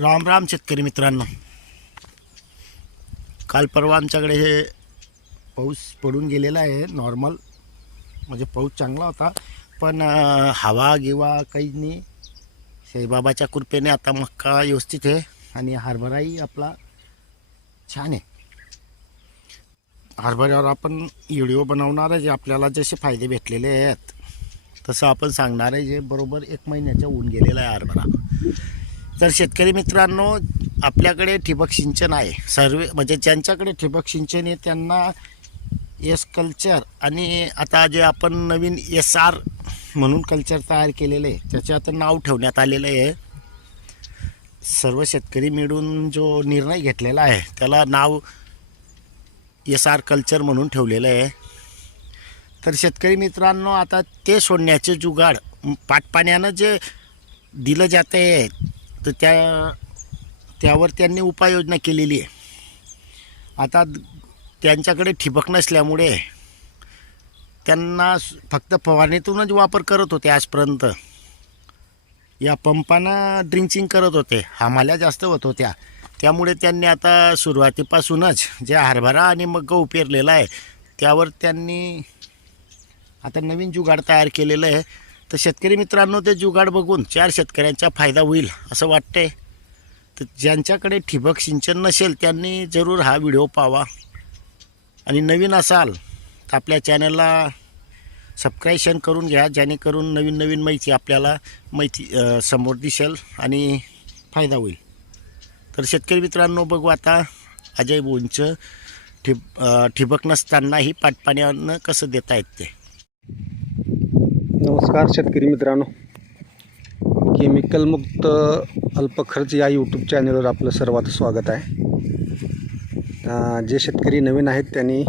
राम राम शेतकरी मित्रांनो. काल परवा आमच्याकडे हे पाऊस पडून गेलेला आहे नॉर्मल म्हणजे पाऊस चांगला होता पण हवा गिवा काही नाही. साईबाबाच्या कृपेने आता मक्का व्यवस्थित आहे आणि हरभराही आपला छान आहे. हरभऱ्यावर आपण व्हिडिओ बनवणार आहे जे आपल्याला जसे फायदे भेटलेले आहेत तसं आपण सांगणार आहे जे बरोबर एक महिन्याच्या ऊन गेलेला आहे हरभरा. तर शेतकरी मित्रांनो आपल्याकडे ठिबक सिंचन आहे. सर्व म्हणजे ज्यांच्याकडे ठिबक सिंचन आहे त्यांना एस कल्चर आणि आता जे आपण नवीन एस आर म्हणून कल्चर तयार केलेले आहे त्याचे आता नाव ठेवण्यात आलेलं आहे. सर्व शेतकरी मिळून जो निर्णय घेतलेला आहे त्याला नाव एस आर कल्चर म्हणून ठेवलेलं आहे. तर शेतकरी मित्रांनो आता ते सोडण्याचे जुगाड पाटपाण्यानं जे दिलं जातं आहे तर त्या त्यावर त्यांनी उपाययोजना केलेली आहे. आता त्यांच्याकडे ठिबक नसल्यामुळे त्यांना फक्त फवारणीतूनच वापर करत होते आजपर्यंत. या पंपानं ड्रिंचिंग करत होते. हमाल्या जास्त होत होत्या. त्यामुळे त्यांनी आता सुरुवातीपासूनच जे हरभरा आणि मग गहू पेरलेला आहे त्यावर त्यांनी आता नवीन जुगाड तयार केलेलं आहे. तर शेतकरी मित्रांनो ते जुगाड बघून चार शेतकऱ्यांचा फायदा होईल असं वाटतंय. तर ज्यांच्याकडे ठिबक सिंचन नसेल त्यांनी जरूर हा व्हिडिओ पावा. आणि नवीन असाल तर आपल्या चॅनलला सबस्क्रायशन करून घ्या जेणेकरून नवीन नवीन माहिती आपल्याला माहिती समोर दिसेल आणि फायदा होईल. तर शेतकरी मित्रांनो बघू आता अजय बोंचं ठिब ठिबक नसतानाही पाटपाण्यानं कसं देता येत ते. नमस्कार शेतकरी मित्रांनो. केमिकलमुक्त अल्पखर्च या यूट्यूब चॅनलवर आपलं सर्वात स्वागत आहे. जे शेतकरी नवीन आहेत त्यांनी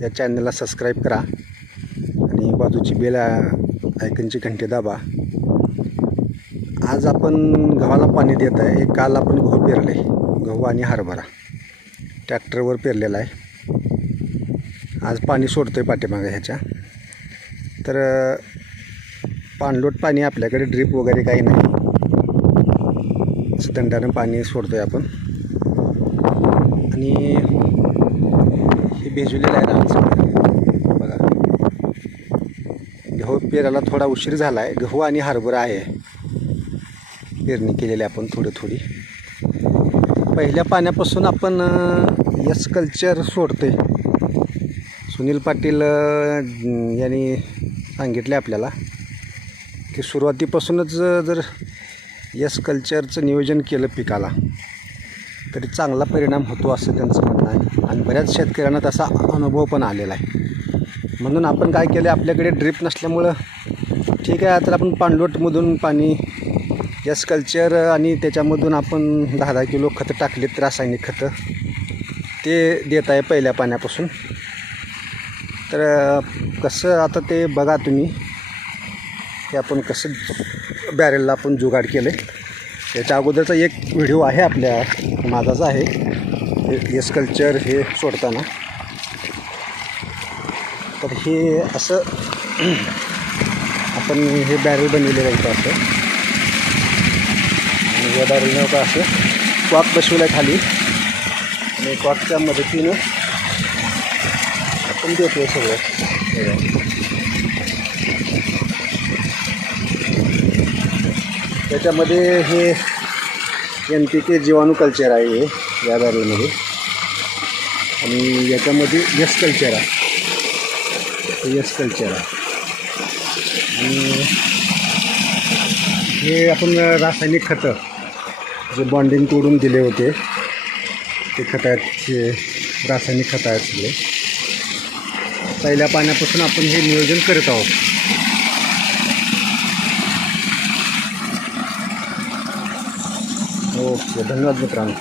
या चॅनलला सबस्क्राईब करा आणि बाजूची बेल आयकनची घंटी दाबा. आज आपण गव्हाला पाणी देत आहे. एक काल आपण गहू पेरले. गहू आणि हरभरा. ट्रॅक्टरवर पेरलेला आहे. आज पाणी सोडतो आहे पाठीमागे ह्याच्या. तर पाणलोट पाणी आपल्याकडे ड्रीप वगैरे काही नाही. असं दंडानं पाणी सोडतो आहे आपण. आणि हे भिजवलेलं आहे रान बघा. गहू पेरायला थोडा उशीर झाला आहे गहू आणि हरभरा आहे. पेरणी केलेली आपण थोडी थोडी. पहिल्या पाण्यापासून आपण यस कल्चर सोडतोय. सुनील पाटील यांनी सांगितले आपल्याला. की सुरुवातीपासूनच जर यस कल्चरचं नियोजन केलं पिकाला तरी चांगला परिणाम होतो असं त्यांचं म्हणणं आहे. आणि बऱ्याच शेतकऱ्यांना तसा अनुभव पण आलेला आहे. म्हणून आपण काय केलं आपल्याकडे ड्रीप नसल्यामुळं ठीक आहे तर आपण पाणलोटमधून पाणी यस कल्चर आणि त्याच्यामधून आपण दहा दहा किलो खतं टाकलीत रासायनिक खतं ते देत आहे पहिल्या पाण्यापासून. तर कसं आता ते बघा तुम्ही. हे आपण कसं बॅरेलला आपण जुगाड केलं आहे त्याच्या अगोदरचा एक व्हिडिओ आहे आपल्या माझाच आहे. हे एस कल्चर हे सोडताना. तर हे असं आपण हे बॅरेल बनवलेलं आहे इथं असं. आणि या बॅरेलनं का असं कॉक बसवलं आहे खाली. आणि कॉकच्या मदतीनं आपण देतो सगळं हे त्याच्यामध्ये हे एन पी के जीवाणू कल्चर आहे हे या बॅरलमध्ये आणि याच्यामध्ये यस कल्चर आहे. यस कल्चर आहे. आणि हे आपण रासायनिक खतं जे बॉन्डिंग तोडून दिले होते ते खतं आहेत रासायनिक खतं आहेत सगळे. पहिल्या पाण्यापासून आपण हे नियोजन करत आहोत. О, я давно Дмитранка.